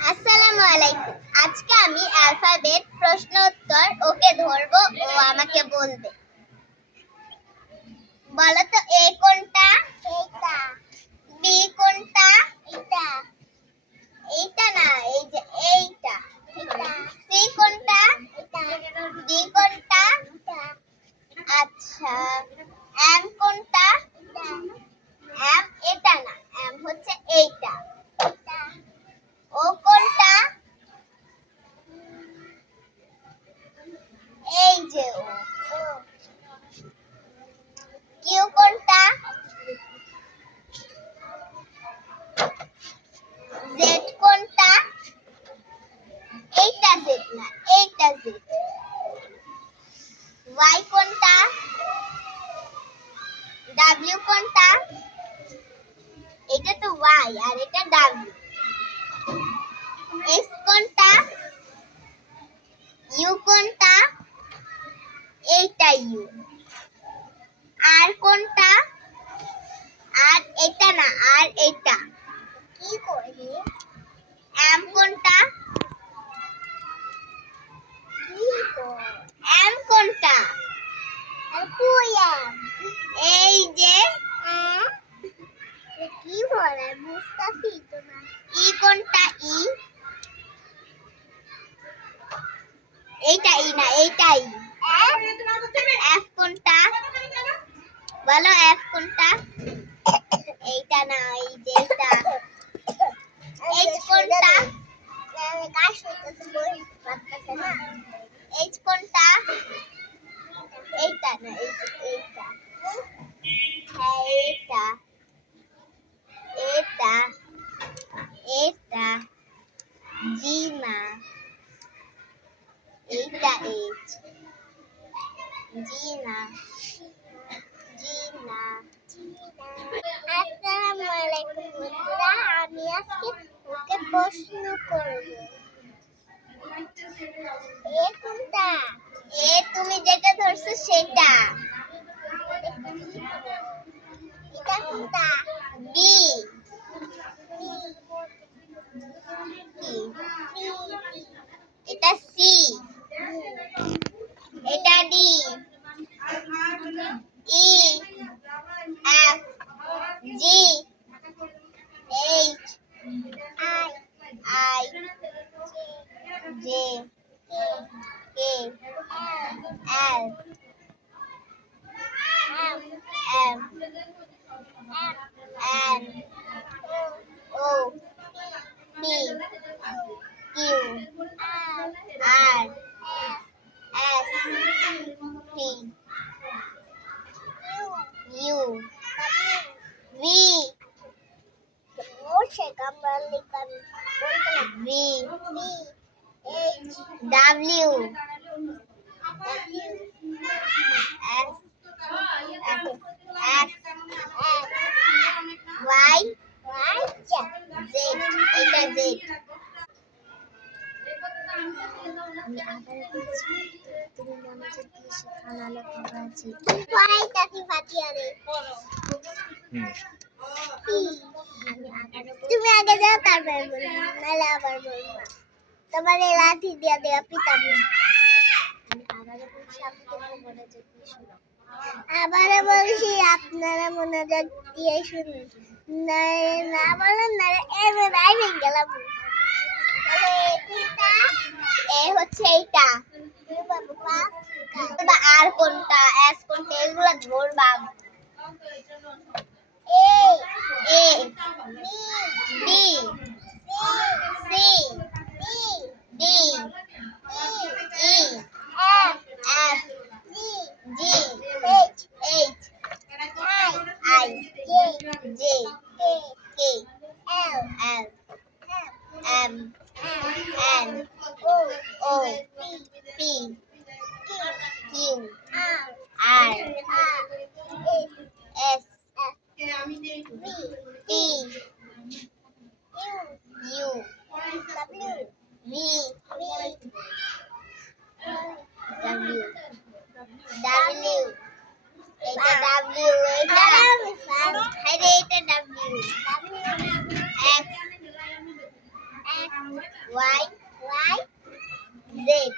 আসসালামু আলাইকুম। আজকে আমি অ্যালফাবেট প্রশ্ন উত্তর ওকে ধরবো, ও আমাকে বলবে। বলো তো, এ কোনটা? এইটা। বি কোনটা? এইটা। এইটা না, এই যে এইটা। এইটা। সি কোনটা? এটা। ডি কোনটা? এটা। আচ্ছা, এম কোনটা? এটা। এম এটা না, এম হচ্ছে এইটা। এটা। ও কোনটা? এই যে ও। কিউ কোনটা? জেড কোনটা? এইটা জেড না, এইটা জেড। ওয়াই কোনটা? ডাব্লিউ কোনটা? এটা তো ওয়াই আর এটা ডাব্লিউ। এক্স কোনটা? ইউ কোনটা? এইটা ইউ। আর কোনটা? আর এটা না, আর এটা। কি করবে? এম কোনটা? এম কোনটা? আর কই এম? এই যে কি বলে বুঝতাছি তো না। ই কোনটা? ই এইটা ই না, এইটা ই। এফ কোনটা? বলো এফ কোনটা? এইটা না, এই যে এইটা। এইচ কোনটা? কাশ হইতেছে বই পারতেছে না। এইচ কোনটা? এইটা না, এই যে এইটা। হ্যাঁ এইটা। এটা এটা জি না, এইটা এইচ। জি না, জি না। আসসালামু আলাইকুম বন্ধুরা, আমি আজকে ওকে প্রশ্ন করব। এ কোনটা? এ তুমি যেটা ধরছো সেটা। এটা কোনটা? বি। এটা সি। এটা D. E, F, G, H, I, J, K, L, M, N, O, P, Q, R, S, T, U, V. V, H, W, X, Y, Z. এটা জেড। আমি আবার বলছি, তুমি মনোযোগ দিয়ে শেখানো আছি। পড়াই তাকি ফাটিয়ারে। তুমি আগে যাও, তারপরে বলবো, নাহলে আবার বলবো। তোমার এই লাঠি দিয়া দেওয়া পিতাম। আমি আবারও বলছি, আপনারা মনোযোগ দিয়ে শুনুন। আবারও বলছি, আপনারা মনোযোগ দিয়ে শুনুন। না বলেন না, এবার বাইরে গেলাম। এ হচ্ছে এইটা। আর কোনটা? এস কোনটা? এগুলো ধরবা। A, B, C, D, E, F, G, H, I, J, K, L, M, N, O, P, Q, R, S, T, U, V, W, W. এটা ডাব্লিউ, এটা হাইরে, এটা W. X, Y Y Z